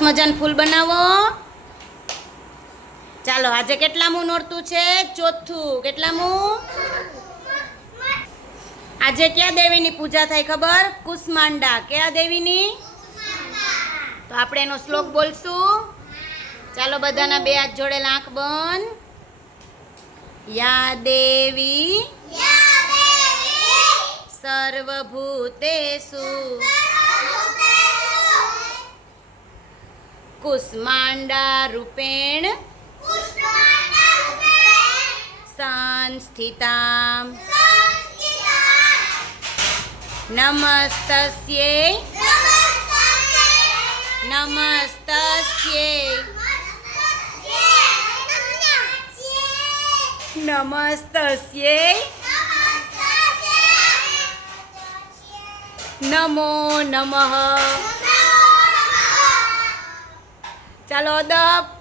સરસ મજાનું ફૂલ બનાવો. ચાલો આજે કેટલામું નોરતું છે? ચોથું. કેટલામું? આજે ક્યાં દેવીની પૂજા થાય ખબર? કુષ્માંડા. કયા દેવીની? તો આપણે એનો શ્લોક બોલશું. ચાલો બધાના બે હાથ જોડેલા આંખ બંધ. યા દેવી. સર્વભૂતેષુ. કુષ્માંડા રૂપેણ સંસ્થિતામ નમસ્તસ્યે નમસ્તસ્યે નમસ્તસ્યે નમો નમઃ ચાલો અદબ.